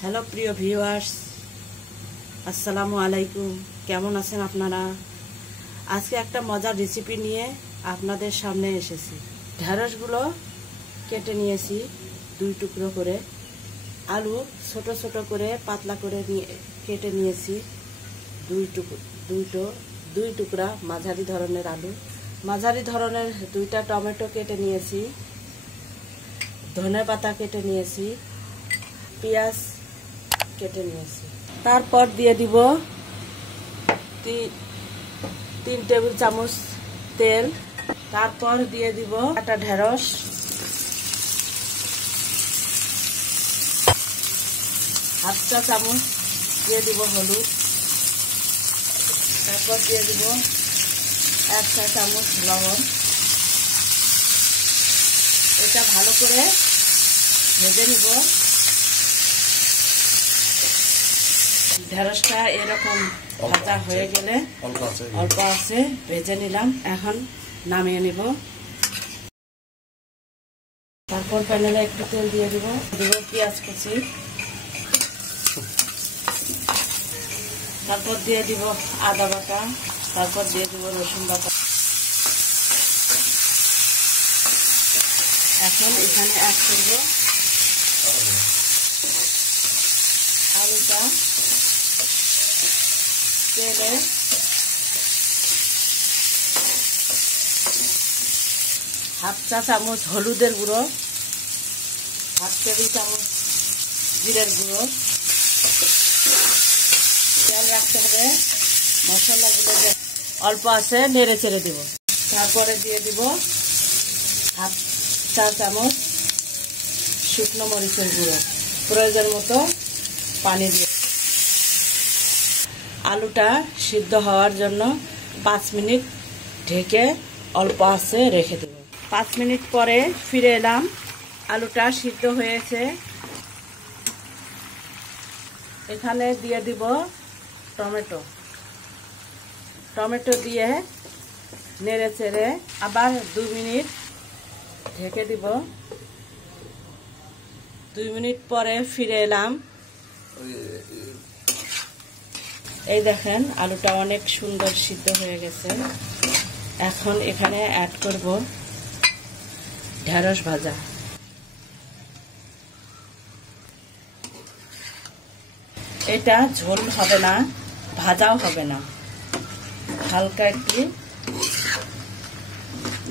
Hello প্রিয় viewers, আসসালামু আলাইকুম। কেমন আছেন আপনারা? আজকে একটা মজার রেসিপি নিয়ে আপনাদের সামনে এসেছি। ঢেঁড়সগুলো কেটে নিয়েছি 2 টুকরো করে, আলু ছোট ছোট করে পাতলা করে কেটে নিয়েছি 2 টুকরা মাঝারি ধরনের আলু, মাঝারি ধরনের 2টা টমেটো কেটে নিয়েছি, ধনেপাতা কেটে নিয়েছি, পেঁয়াজ কেটে নিয়েছি। তারপর দিয়ে দিব 3 টেবিল চামচ তেল। তারপর দিয়ে দিব একটা ঢেঁড়স, হাফ চা চামচ দিয়ে দিব হলুদ। তারপর দিয়ে দিব 1 চা চামচ লবণ। এটা ভালো করে ভেজে নিব। ঢেঁড়সটা এরকম ভাজা হয়ে গেলে অল্প আছে ভেজে নিলাম, এখন নামিয়ে নিব। তারপর প্যানেলে একটু তেল দিয়ে দিব পেঁয়াজ কুচি। তারপর দিয়ে দিব আদা বাটা, তারপর দিয়ে দিব রসুন বাটা। এখন এখানে অ্যাড করব আলুটা। তেলে হাফ চা চামচ হলুদের গুঁড়ো, হাফ টেবিল চামচ জিরের গুঁড়ো। তেল রাখতে হবে, মশলাগুলো অল্প আছে নেড়ে চেড়ে দিব। তারপরে দিয়ে দিব হাফ চা চামচ শুকনো মরিচের গুঁড়ো, প্রয়োজন মতো পানি দিয়ে। আলুটা সিদ্ধ হওয়ার জন্য 5 মিনিট ঢেকে অল্প আঁচে রেখে দেব। 5 মিনিট পরে ফিরে এলাম, আলুটা সিদ্ধ হয়েছে। এখানে দিয়ে দিব টমেটো দিয়ে নেড়ে চেড়ে আবার 2 মিনিট ঢেকে দিব। 2 মিনিট পরে ফিরে এলাম। এই দেখেন আলুটা অনেক সুন্দর সিদ্ধ হয়ে গেছে। এখন এখানে অ্যাড করব ঢেঁড়স ভাজা। এটা ঝোল হবে না, ভাজাও হবে না, হালকা একটু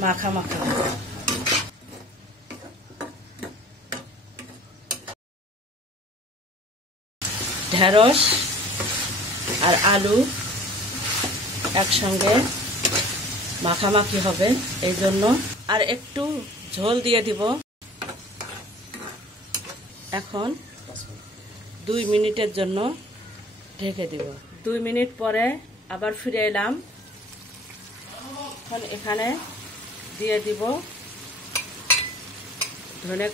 মাখা মাখা। ঢেঁড়স আর আলু একসঙ্গে মাখামাখি হবে, এই জন্য আর একটু ঝোল দিয়ে দিব। এখন 2 মিনিটের জন্য ঢেকে দিব। 2 মিনিট পরে আবার ফিরে এলাম। এখন এখানে দিয়ে দিব ধনে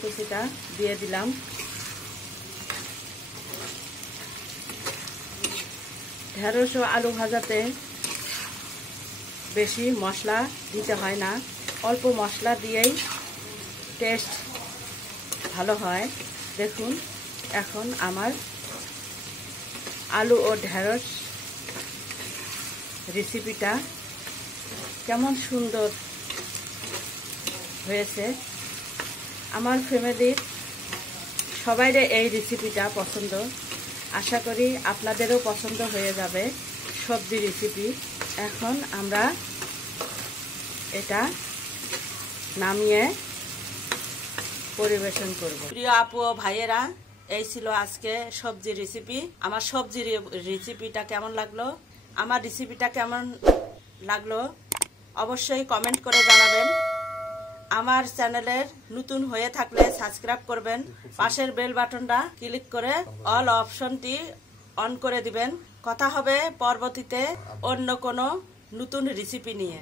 কুচিটা দিয়ে দিলাম। ঢেঁড়স ও আলু ভাজাতে বেশি মশলা দিতে হয় না, অল্প মশলা দিয়েই টেস্ট ভালো হয়। দেখুন এখন আমার আলু ও ঢেঁড়স রেসিপিটা কেমন সুন্দর হয়েছে। আমার ফ্যামিলির সবাইরে এই রেসিপিটা পছন্দ। আশা করি আপনাদেরও পছন্দ হয়ে যাবে সবজি রেসিপি। এখন আমরা এটা নামিয়ে পরিবেশন করব। প্রিয় আপু ও ভাইয়েরা, এই ছিল আজকে সবজি রেসিপি। আমার সবজি রেসিপিটা কেমন লাগলো, আমার রেসিপিটা কেমন লাগলো অবশ্যই কমেন্ট করে জানাবেন। আমার চ্যানেলের নতুন হয়ে থাকলে সাবস্ক্রাইব করবেন, পাশের বেল বাটনটা ক্লিক করে অল অপশনটি অন করে দিবেন। কথা হবে পরবর্তীতে অন্য কোনো নতুন রেসিপি নিয়ে।